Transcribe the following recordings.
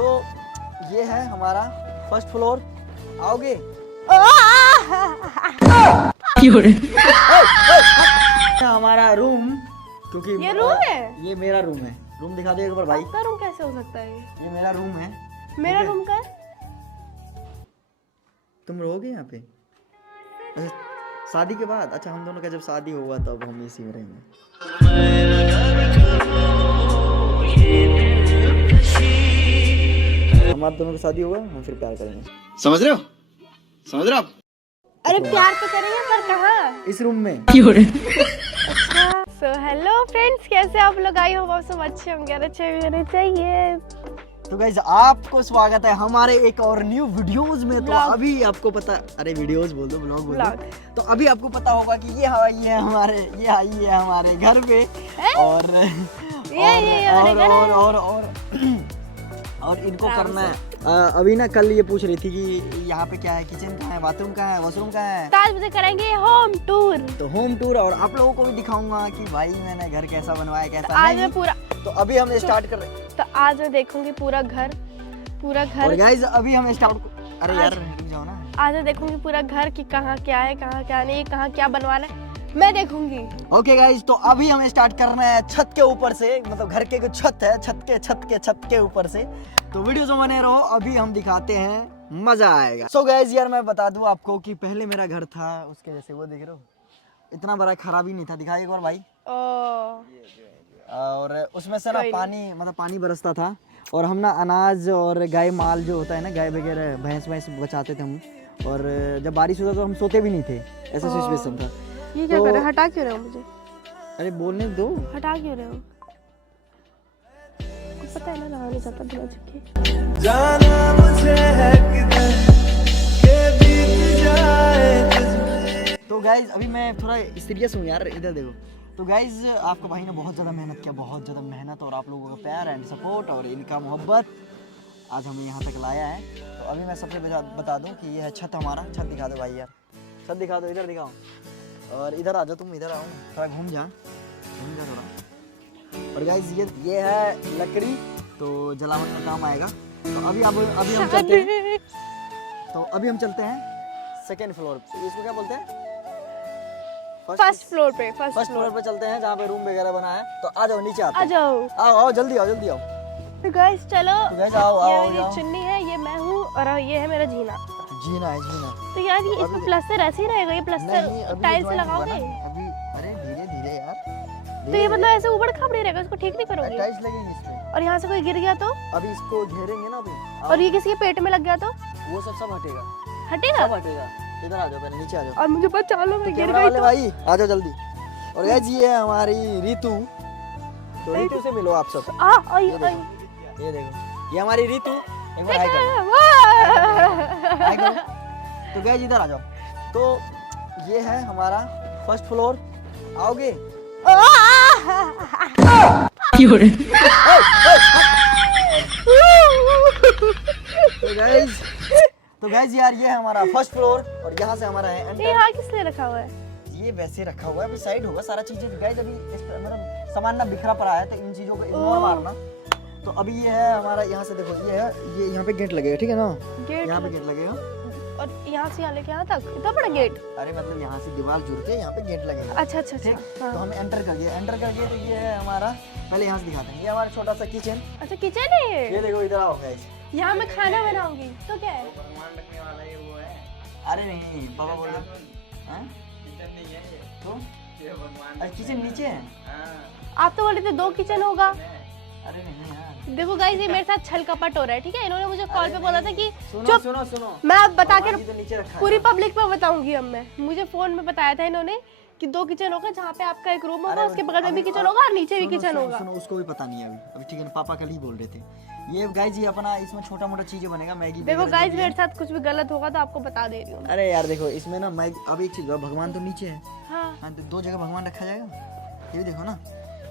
तो ये है हमारा फर्स्ट फ्लोर, आओगे? हमारा रूम, क्योंकि ये रूम है, ये मेरा रूम है। रूम दिखा दो एक बार भाई। आपका रूम कैसे हो सकता है? ये मेरा रूम है। मेरा रूम का है? तुम रहोगे यहाँ पे? अच्छा, शादी के बाद? अच्छा, हम दोनों का जब शादी होगा तब हम इसी में रहेंगे। हमारे दोनों की शादी होगा, हम फिर प्यार करेंगे। समझ रहे हो? समझ रहे हो आप? अरे प्यार तो करेंगे पर कहाँ? इस रूम में। अच्छा, सो हेलो फ्रेंड्स, कैसे आप लोग? आई होप आप सब अच्छे होंगे, अच्छे भी होने चाहिए। तो गाइस, आपको स्वागत है हमारे एक और न्यू वीडियोस में। तो Vlog। अभी आपको पता, अरे वीडियोस बोल दो, ब्लॉग बोल Vlog। दो। तो अभी आपको पता होगा कि ये आई है हमारे घर पे। और और इनको करना है। अभी ना कल ये पूछ रही थी कि यहाँ पे क्या है, किचन कहाँ है, बाथरूम कहाँ है, वॉशरूम कहाँ है। तो आज मुझे करेंगे होम टूर। तो होम टूर, और आप लोगों को भी दिखाऊंगा कि भाई मैंने घर कैसा बनवाया, कैसा आज नहीं। मैं पूरा, तो अभी हम स्टार्ट कर रहे हैं। तो आज मैं देखूंगी पूरा घर। और गाइस अभी हम स्टार्ट, अरे यार रुक जाओ ना। आज मैं देखूंगी पूरा घर कि कहाँ क्या है, कहाँ क्या नहीं, कहाँ क्या बनवाना है, मैं देखूंगी। ओके गाइस, तो अभी हम स्टार्ट कर रहे हैं छत के ऊपर से, मतलब घर के जो छत है, छत के ऊपर से। तो वीडियो में बने रहो, अभी हम दिखाते हैं, मजा आएगा। सो गाइस यार मैं बता दूं आपको कि पहले मेरा घर था उसके जैसे, वो देख रहे हो, इतना बड़ा खराबी नहीं था। दिखाइए एक बार भाई। और उसमें से ना पानी, मतलब पानी बरसता था। और हम ना अनाज और गाय माल जो होता है ना, गाय वगैरह भैंस बचाते थे हम। और जब बारिश होता तो हम सोते भी नहीं थे, ऐसा सिचुएशन था। ये क्या कर रहे हो? हटा क्यों रहे हो मुझे? अरे बोलने दो। हटा क्यों रहे हो? पता है ना, रहा नहीं जाता बिना झुके। जाना मुझे है किधर के बीत जाए। तो गाइज अभी मैं थोड़ा सीरियस हूँ यार, इधर देखो। तो गाइज आपका भाई ने बहुत ज़्यादा मेहनत किया, बहुत ज़्यादा मेहनत, और आप लोगों का प्यार एंड सपोर्ट और इनका मोहब्बत आज हमें यहाँ तक लाया है। तो अभी मैं सबसे बता दूँ कि ये है छत हमारा। छत दिखा दो भाई यार, छत दिखा दो, इधर दिखाओ। और इधर आ जाओ, तुम इधर आओ, थोड़ा घूम जा थोड़ा। और गाइज ये है लकड़ी, तो जलावन में काम आएगा। तो अभी हम चलते हैं। तो अभी हम चलते हैं सेकेंड फ्लोर पे, इसको क्या बोलते हैं? फर्स्ट फ्लोर पे। फर्स्ट फ्लोर पे चलते हैं, जहाँ पे रूम वगैरह बना है। तो आ जाओ, नीचे आते हैं। आ जाओ, आओ जल्दी आओ, जल्दी आओ। तो गाइस चलो। तो गाइस आओ ये आओ मेरी आओ। चुन्नी है, ये मैं हूँ, और ये है मेरा जीना। जीना है, जीना। तो यार ये इसमें प्लास्टर ऐसे ही रहेगा? ये प्लास्टर टाइल्स से लगाओगे? अभी अरे धीरे धीरे यार। तो ये मतलब ऐसे ऊबड़ खाबड़ी रहेगा, इसको ठीक नहीं करोगे? टाइल्स लगेगी इसमें। और यहाँ से कोई गिर गया तो? अभी इसको घेरेंगे ना अभी। और ये किसी के पेट में लग गया तो? वो सब हटेगा, हटेगा? सब हटेगा। इधर आ जाओ, पहले नीचे आ जाओ। और मुझे बचा लो, मैं गिर कैमरा गई वाले तो? भाई आ जाओ जल्दी। और गाइस ये है हमारी रीतू। तो रीतू से मिलो आप सब। आई। ये देखो, ये हमारी रीतू। एक बार हाय करो। तो गाइस इधर आ जाओ। तो ये है हमारा फर्स्ट फ्लोर, आओगे? तो गाइस यार ये है हमारा फर्स्ट फ्लोर, और यहाँ से हमारा है एंटर। यहाँ किस लिए रखा हुआ है? ये वैसे रखा हुआ है, अभी साइड होगा सारा चीजें। गाइस अभी मतलब सामान ना बिखरा पड़ा है, तो इन चीजों को इग्नोर मारना। तो अभी ये है हमारा, यहाँ से देखो, ये है, ये यहाँ पे गेट लगेगा, ठीक है ना? गेट यहाँ पे गेट लगेगा। और यहाँ से यहाँ लेके यहाँ तक इतना बड़ा गेट? अरे मतलब यहाँ से दीवार जुड़ के यहाँ पे गेट लगेगा। अच्छा। ठीक। तो हम एंटर कर गए। तो ये है हमारा, पहले यहाँ से दिखाते हैं, ये हमारा छोटा सा किचन। अच्छा किचन है ये देखो, इधर आओ गाइस। यहाँ मैं खाना बनाऊंगी तो क्या है? रखने वाला ये वो है। अरे नहीं, पापा बोल रहे किचन नहीं है ये। तो ये भगवान, अरे किचन नीचे है। आप तो बोल रहे थे 2 किचन होगा। अरे नहीं यार, देखो गाइस, ये मेरे साथ छल कपट हो रहा है, ठीक है? इन्होंने मुझे कॉल पे बोला था कि सुनो मैं अब बता के तो नीचे रखा है। पूरी पब्लिक पे बताऊंगी। अब मैं, मुझे फोन में बताया था इन्होंने कि 2 किचन होगा, जहाँ पे आपका एक रूम होगा, उसके बगल में भी किचन होगा और नीचे भी किचन होगा। सुनो, उसको भी पता नहीं है अभी ठीक है ना, पापा कल ही बोल रहे थे। ये गाइस ये अपना इसमें छोटा मोटा चीजें बनेगा, मैगी। देखो गाइस, मेरे साथ कुछ भी गलत होगा तो आपको बता दे रही हूँ। अरे यार देखो, इसमें ना मैगी, अब एक चीज, भगवान तो नीचे है। हाँ। तो 2 जगह भगवान रखा जाएगा, ये भी देखो ना।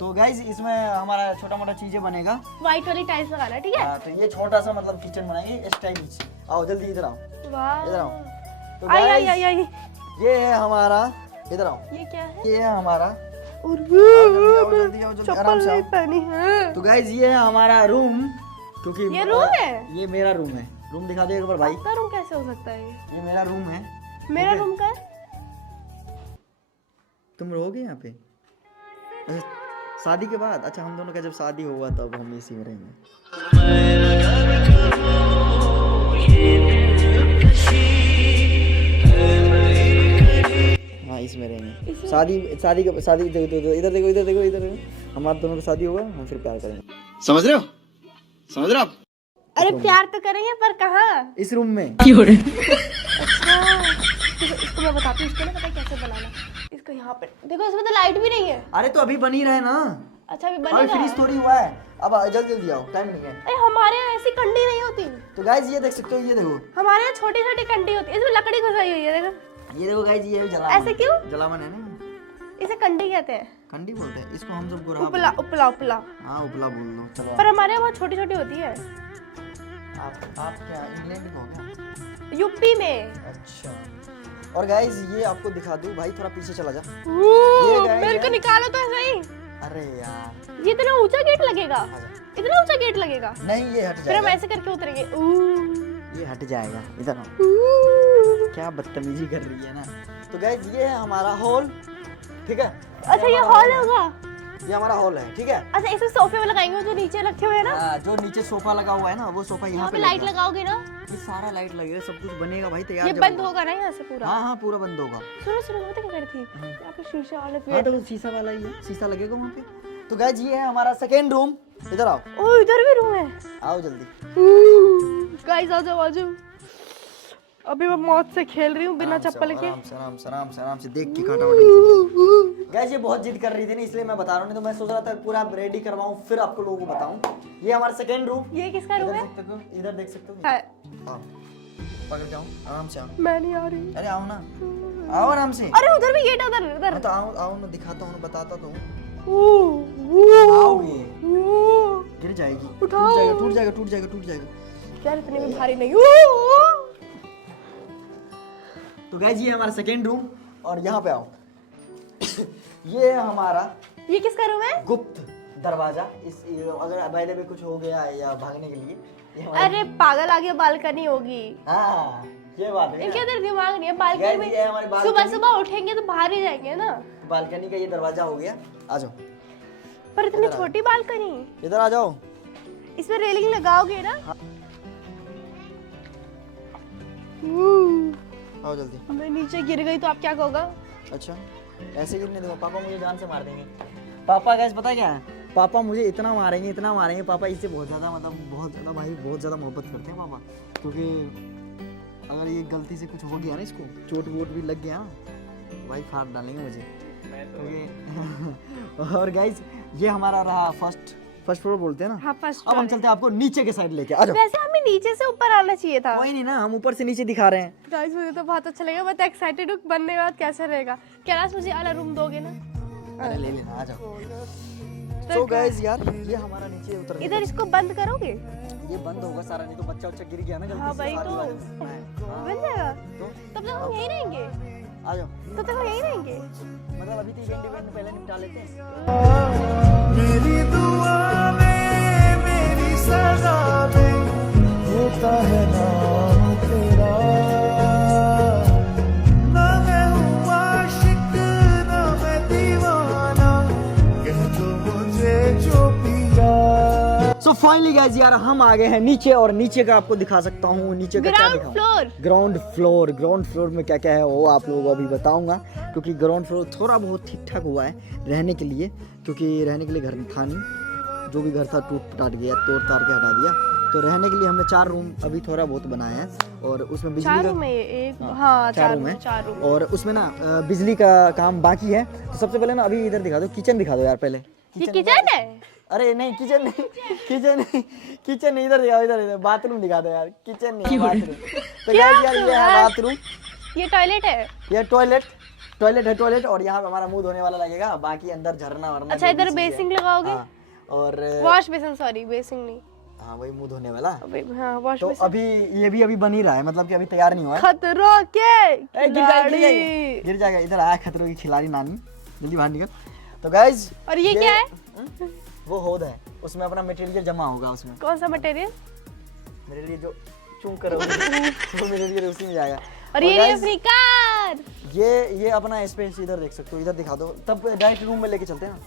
तो गाइस इसमें हमारा छोटा मोटा चीजें बनेगा। व्हाइट वाली टाइल्स लगाना, ठीक है? तो ये छोटा सा मतलब किचन बनाएंगे स्टाइलिश। आओ जल्दी इधर आओ, वाह, इधर आओ। तो आई। ये है हमारा, इधर आओ। ये क्या है? ये है हमारा, और जल्दी आओ, आराम से आओ। पहनी है। तो गाइस ये है हमारा रूम, क्योंकि ये रूम है? ये मेरा रूम है। रूम दिखा दो एक बार भाई। आपका रूम कैसे हो सकता है? ये मेरा रूम है। मेरा रूम का है? तुम रहोगे यहाँ पे? अच्छा, शादी के बाद? अच्छा, हम दोनों का जब शादी होगा तब हम इसी में रहेंगे। हाँ, इसमें रहेंगे। शादी देखो, इधर देखो, इधर देखो, इधर देखो। हमारे दोनों का शादी होगा, हम फिर प्यार करेंगे। समझ रहे हो? समझ रहे हो आप? अरे प्यार तो करेंगे पर कहाँ? इस रूम में। अच्छा, इसको मैं बताती हूँ, इसको ना पता है कैसे बनाना। इसको यहाँ पे देखो, इसमें तो लाइट भी नहीं है। अरे तो अभी बन ही रहा है ना। अच्छा, अभी अभी बनेगा। फ्रीज थोड़ी हुआ है। अब जल्दी जल्दी आओ, टाइम नहीं है। अरे हमारे यहाँ ऐसी कंडी नहीं होती। तो गाइस ये देख सकते हो, ये देखो, हमारे यहाँ छोटी छोटी कंडी होती है, इसमें लकड़ी घुसाई हुई है, देखो। ये देखो गाइस, ये जलावन। ऐसे क्यों? जलावन है ना। इसे कंडी कहते हैं। कंडी बोलते हैं इसको, हम सब गुरा। उपला उपला उपला। हाँ, उपला बोल दो। चलो पर हमारे यहाँ बहुत छोटी छोटी होती है। आप क्या इंग्लैंड में हो क्या? यूपी में। अच्छा। और गाइस ये आपको दिखा दूं, भाई थोड़ा पीछे चला जा। मेरे को निकालो तो ऐसे ही। अरे यार, ये इतना ऊंचा गेट लगेगा? इतना ऊंचा गेट लगेगा? नहीं, ये हट फिर हम जाएगा। ऐसे करके उतरेंगे। ये हट जाएगा। इधर आओ। क्या बदतमीजी कर रही है ना। तो गाइस ये है हमारा हॉल, ठीक है? अच्छा, ये हॉल होगा? ये हमारा हॉल है, ठीक है? अच्छा, इसमें सोफे में लगाएंगे जो नीचे रखे हुए हैं ना? हाँ, जो नीचे सोफा लगा हुआ है ना, वो सोफा यहाँ पे लाइट लगेगा। लगाओगे ना? ये सारा लाइट लगेगा, सब कुछ बनेगा भाई, तैयार ये जब बंद होगा। होगा ना यहाँ से पूरा? हाँ हाँ, पूरा बंद होगा। सुनो सुनो, पता क्या कर रही थी? यहाँ पे शीशे वाले हाँ, पेड़। तो वो शीशा वाला ही है, शीशा लगेगा वहाँ पे। तो गाइस ये है हमारा सेकेंड रूम। इधर आओ, ओ, इधर भी रूम है। आओ जल्दी। गाइस आ जाओ, आ जाओ। अभी मैं मौत से खेल रही हूँ बिना चप्पल के। आराम से, आराम से, आराम से, आराम से देख के काटा वाटा। गाइस ये बहुत जिद कर रही थी ना, इसलिए मैं बता रहा हूँ। नहीं तो मैं सोच रहा था पूरा रेडी करवाऊँ फिर आपको लोगों को बताऊँ। ये हमारा सेकेंड रूम। ये किसका रूम है? इधर देख सकते हो। है। आओ, पकड़ के आओ, आराम से आओ। मैं नहीं आ रही। अरे आओ ना, आओ आराम से। अरे उधर भी गेट है, उधर उधर। हाँ, तो आओ आओ ना, दिखाता हूँ, बताता तो हूँ। आओगे? आओगे, गिर जाएगी। टूट जाएगा, टूट जाएगा, टूट जाएगा, टूट जाएगा। यार इतने भी भारी नहीं। तो गाइस ये हमारा सेकेंड रूम। और यहाँ पे आओ। ये है हमारा ये किसका रूम है? गुप्त दरवाजा। अगर अवेलेबल कुछ हो गया या भागने के लिए ये हमारा। अरे पागल, आगे बालकनी होगी। हाँ, ये बात है इनके ना। अंदर दिमाग नहीं है। बालकनी Guys, ये है हमारी में बालकनी। सुबह सुबह उठेंगे तो बाहर ही जाएंगे ना। बालकनी का ये दरवाजा हो गया। आ जाओ, पर इतनी छोटी बालकनी, इधर आ जाओ। इसमें रेलिंग लगाओगे ना? आओ जल्दी। मैं नीचे गिर गई तो आप क्या कहोगे? अच्छा, ऐसे गिरने दो, पापा मुझे जान से मार देंगे। पापा गाइस पता क्या है, पापा मुझे इतना मारेंगे, इतना मारेंगे। पापा इससे बहुत ज़्यादा, मतलब बहुत ज़्यादा भाई, बहुत ज़्यादा मोहब्बत करते हैं पापा। क्योंकि अगर ये गलती से कुछ हो गया ना, इसको चोट वोट भी लग गया तो भाई फाड़ डालेंगे मुझे। क्योंकि और गाइस ये हमारा रहा फर्स्ट फ्लोर बोलते हैं ना। हाँ, फर्स्ट अब हम चलते हैं आपको नीचे के साइड लेके। आ जाओ। वैसे हमें नीचे से ऊपर आना चाहिए था। कोई नहीं ना, हम ऊपर से नीचे दिखा रहे हैं। गाइस मुझे तो बहुत अच्छा लगेगा। मैं तो एक्साइटेड हूँ, बनने के बाद कैसा रहेगा। कैलाश मुझे वाला रूम दोगे ना? अरे ले लेना, आ जाओ। तो गाइस यार ये हमारा नीचे उतर। इधर इसको बंद करोगे? ये बंद होगा सारा, नहीं तो बच्चा उच्चा गिर गया ना गलती हाँ से, भाई, सारी तो बात है। बन जाएगा। तो तब तक हम यहीं रहेंगे। आ जाओ, तब तक हम यहीं रहेंगे। मतलब अभी तो इवेंट पहले निपटा लेते हैं। मेरी दुआ में, मेरी सजा में होता है नाम तेरा। ना मैं हूँ आशिक, ना मैं दीवाना, कह दो मुझे जो पिया। सो फाइनली गाइस यार हम आ गए हैं नीचे, और नीचे का आपको दिखा सकता हूँ। नीचे का क्या ग्राउंड दिखाऊं? फ्लोर। ग्राउंड फ्लोर में क्या क्या है वो आप लोगों को अभी बताऊंगा। क्योंकि ग्राउंड फ्लोर थोड़ा बहुत ठीक ठाक हुआ है रहने के लिए, क्योंकि रहने के लिए घर था नहीं। जो भी घर था टूट टाट गया, तोड़ तार के हटा दिया। तो रहने के लिए हमने 4 रूम अभी थोड़ा बहुत बनाया है। और उसमें बिजली 4 का रूम है, एक हाँ 4 रूम है। 4 रूम। और उसमें ना बिजली का काम बाकी है। तो सबसे पहले ना अभी इधर दिखा दो, किचन दिखा दो यार पहले। ये किचन है? अरे नहीं, किचन नहीं, किचन नहीं, इधर दिखाओ, इधर बाथरूम दिखा दो यार, किचन नहीं, बाथरूम। तो गाइस यार ये है बाथरूम, ये टॉयलेट है। ये टॉयलेट। और यहाँ पे हमारा मुंह धोने वाला लगेगा, बाकी अंदर झरना वरना। अच्छा, इधर बेसिंग लगाओगे? और वॉश बेसिन, सॉरी बेसिंग नहीं। हाँ वही मुंह धोने वाला। अबे हाँ, वॉश तो बेसिन। अभी ये भी अभी बन ही रहा है, मतलब कि अभी तैयार नहीं हुआ है। खतरों के गिर जाएगा। इधर आया खतरों की खिलाड़ी नानी, जल्दी बाहर निकल। तो गाइस और ये क्या है? वो होद है, उसमें अपना मटेरियल जमा होगा उसमें। कौन सा मटेरियल? मेरे लिए जो चूं करो वो मेरे लिए उसी में जाएगा। और ये guys, फ्रीकार, ये अपना स्पेस इधर देख सकते हो, इधर दिखा दो, तब डायरेक्ट रूम में लेके चलते हैं ना।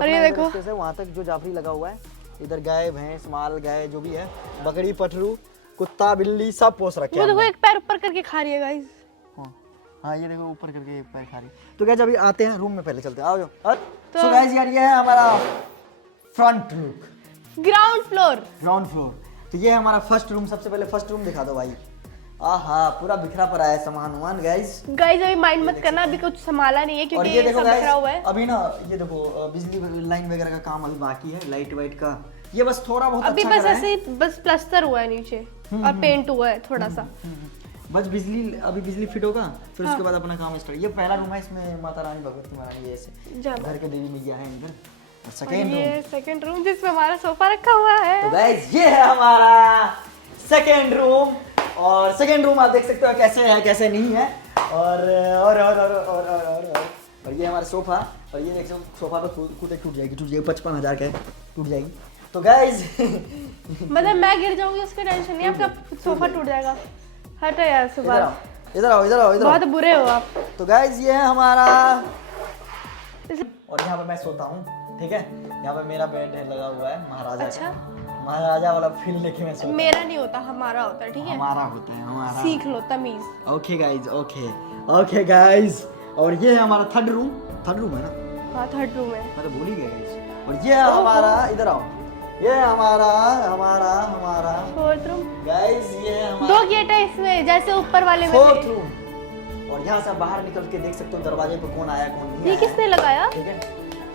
और ये अपना देखो। स्पेस है, वहाँ तक जो जाफरी लगा हुआ है, इधर गाय भैंस माल गाय जो भी है, बकरी पठरू कुत्ता बिल्ली सब पोस रखे वो हैं देखो हमने। एक पैर ऊपर करके खा रही है गाइस। हाँ ये देखो ऊपर करके एक पैर खा रही। तो गाइस अभी आते हैं रूम में, पहले चलते हैं, आओ जाओ। तो- सो गाइस यार ये है हमारा front look, ground floor. Ground floor. तो ये है हमारा फर्स्ट रूम। सबसे पहले फर्स्ट रूम दिखा दो भाई। आहा पूरा बिखरा पड़ा है सामान वामान गाइस। गाइस अभी माइंड मत करना, अभी कुछ संभाला नहीं है और क्योंकि ये ये देखो सब गाइस बिखरा हुआ है। अभी ना ये देखो बिजली लाइन वगैरह का काम अभी बाकी है, लाइट वाइट का, ये बस थोड़ा बहुत अभी अच्छा बस करा है। ऐसे ही बस प्लास्टर हुआ है नीचे और पेंट हुआ है थोड़ा सा। बस बिजली अभी बिजली फिट होगा, फिर उसके बाद अपना काम स्टार्ट। ये पहला रूम है, इसमें माता रानी भगवती महारानी ऐसे जब घर के देवी मैया है इधर। और और सेकेंड रूम, ये सेकंड रूम जिसमें हमारा सोफा रखा हुआ है। तो गाइस ये है हमारा सेकेंड रूम। और सेकेंड रूम आप देख सकते हो कैसे है कैसे नहीं है। और ये हमारा सोफा। और ये देख सकते हो सोफा पे कूदे टूट जाएगी 55,000 का है, टूट जाएगी। तो गाइस मतलब मैं गिर जाऊंगी उसकी टेंशन नहीं, आपका सोफा टूट जाएगा। हटो यार इधर सुबह, आओ इधर आओ इधर आओ इधर बहुत आओ। बुरे हो आप। तो गाइस ये है हमारा, और यहाँ पे मैं सोता हूँ, ठीक है। यहाँ पे मेरा बेड लगा हुआ है महाराजा अच्छा। का। महाराजा वाला फील लेके मैं सोता हूँ। मेरा नहीं होता, हमारा होता है, ठीक है। हमारा होता है हमारा। सीख लो तमीज। Okay guys okay guys. और ये है हमारा थर्ड रूम। थर्ड रूम है ना, हाँ थर्ड रूम है। मैं तो भूल ही गया गाइस। और ये है हमारा, इधर आओ, ये है हमारा हमारा हमारा फोर्थ रूम। गाइस ये है हमारा 2 गेट है इसमें, जैसे ऊपर वाले में फोर्थ थे। रूम। और यहाँ से बाहर निकल के देख सकते हो दरवाजे पे कौन आया कौन नहीं ये आया। किसने लगाया? ठीक है,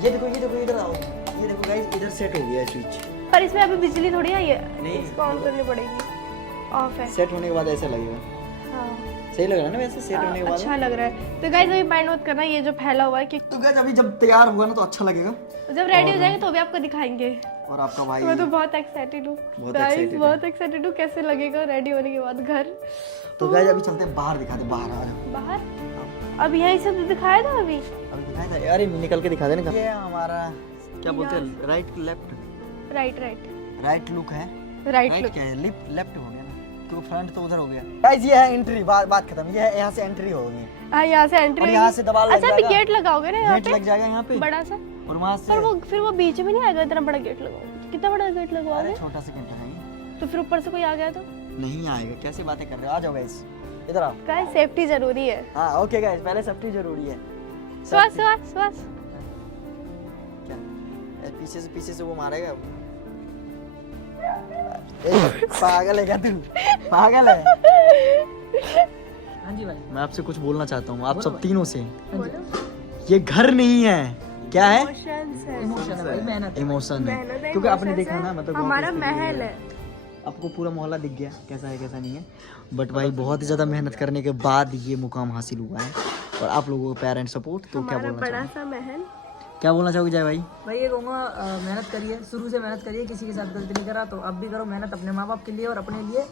ये देखो इधर आओ, ये देखो गाइस इधर सेट हो गया है स्विच। पर इसमें अभी बिजली थोड़ी आई है, नहीं। इसको ऑन करनी पड़ेगी। ऑफ है। सेट होने के बाद ऐसा लगेगा, हाँ सही लग रहा है ना वैसे सेट होने के बाद। अच्छा लग रहा है। तो गाइस अभी माइंड मत करना ये जो फैला हुआ है कि तो गाइस अभी जब तैयार हुआ ना तो अच्छा लगेगा। जब रेडी हो जाएंगे तो भी आपको दिखाएंगे। और आपका भाई मैं तो बहुत एक्साइटेड हूँ बहुत गाइस, excited है। बहुत एक्साइटेड हूँ कैसे लगेगा रेडी होने के बाद घर। तो गाइस अभी चलते हैं बाहर, दिखा दे बाहर आ जाओ। बाहर अब यही सब दिखाया था अभी। अभी दिखाया था, अरे निकल के दिखा देना। ये हमारा क्या बोलते हैं, right left, right right right look है। Right look. क्या है, लेफ्ट हो गया ना, क्योंकि फ्रंट तो उधर हो गया। गाइस ये है एंट्री, बात खत्म। ये है यहाँ से एंट्री होगी, हाँ यहाँ से एंट्री और यहाँ से दबाव लग अच्छा अभी जाएगा। गेट लगाओगे ना यहाँ गेट लग पे जाएगा यहाँ पे बड़ा सा। और वहाँ से पर वो फिर वो बीच में नहीं आएगा, इतना बड़ा गेट लगाओगे। कितना बड़ा गेट लगवाओगे? अरे छोटा सा गेट लगाएंगे, तो फिर ऊपर से कोई आ गया तो नहीं आएगा। कैसी बातें कर रहे हो, आ जाओ गाइस इधर आओ। गाइस सेफ्टी जरूरी है। हाँ ओके गाइस, पहले सेफ्टी जरूरी है। श्वास श्वास श्वास। क्या पीछे से वो मारेगा। ए, पागल है क्या तू, पागल है। हाँ जी भाई। मैं आपसे कुछ बोलना चाहता हूँ, आप सब तीनों से। बोलो। ये घर नहीं है, क्या है? Emotions है। इमोशन है भाई, मेहनत है। इमोशन है, मेहनत है, क्योंकि आपने emotions देखा है। ना, मतलब गाँव हमारा की स्थिति महल है। है। आपको पूरा मोहल्ला दिख गया कैसा है कैसा नहीं है। बट भाई बहुत ही ज़्यादा मेहनत करने के बाद ये मुकाम हासिल हुआ है, और आप लोगों को पेरेंट सपोर्ट। तो क्या हमारा बोलना बड़ा चाहोगे, सा महल। क्या बोलना चाहोगे जय भाई? भाई ये कहूँगा मेहनत करिए, शुरू से मेहनत करिए। किसी के साथ गलती नहीं करा तो अब भी करो मेहनत, अपने माँ बाप के लिए और अपने लिए।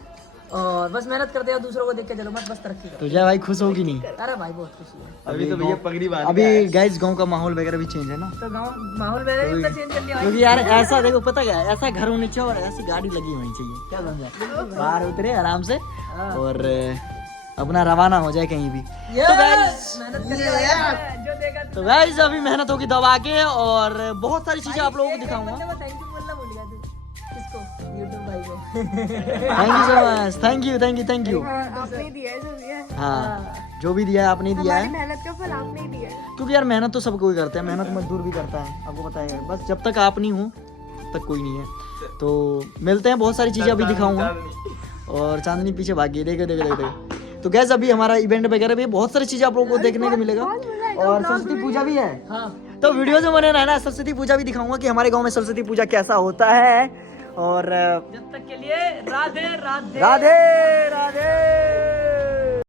और बस मेहनत करते हैं, दूसरों को देख के चलो मत, बस तरक्की करो। तो जय भाई खुश होगी नहीं? अरे भाई बहुत खुशी है। अभी तो भैया पगड़ी बांध, अभी गाइस गांव का माहौल वगैरह भी चेंज है ना, तो गाँव माहौल वगैरह भी चेंज कर लिया भाई। क्योंकि यार ऐसा देखो पता क्या है, ऐसा घर होने चाहिए और ऐसी गाड़ी लगी होनी चाहिए। क्या समझा, बाहर उतरे आराम से और अपना रवाना हो जाए कहीं भी। तो गाइस मेहनत करिए भाई, जो देगा। तो गाइस अभी मेहनत होगी दबा के, और बहुत सारी चीजें आप लोगों को दिखाऊंगा। थैंक यू बोलना भूल गया तू। किसको? यूट्यूब भाई को। Thank you so much, thank you. आपने दिया है जो दिया है। हाँ जो भी दिया है आपने दिया हमारी है, मेहनत का फल आपने ही दिया है। क्योंकि यार मेहनत तो सब कोई करता है, मेहनत मजदूर भी करता है, आपको पता है। बस जब तक आप नहीं हो तब तक कोई नहीं है। तो मिलते हैं, बहुत सारी चीजें अभी दिखाऊंगा। और चांदनी पीछे भाग गई, देखो देखो देखो। तो गैस अभी हमारा इवेंट वगैरह भी है, बहुत सारी चीजें आप लोगों को देखने को मिलेगा। और सरस्वती पूजा भी है, हाँ तो वीडियो से बने रहना। सरस्वती पूजा भी दिखाऊंगा कि हमारे गांव में सरस्वती पूजा कैसा होता है। और जब तक के लिए राधे राधे। राधे राधे।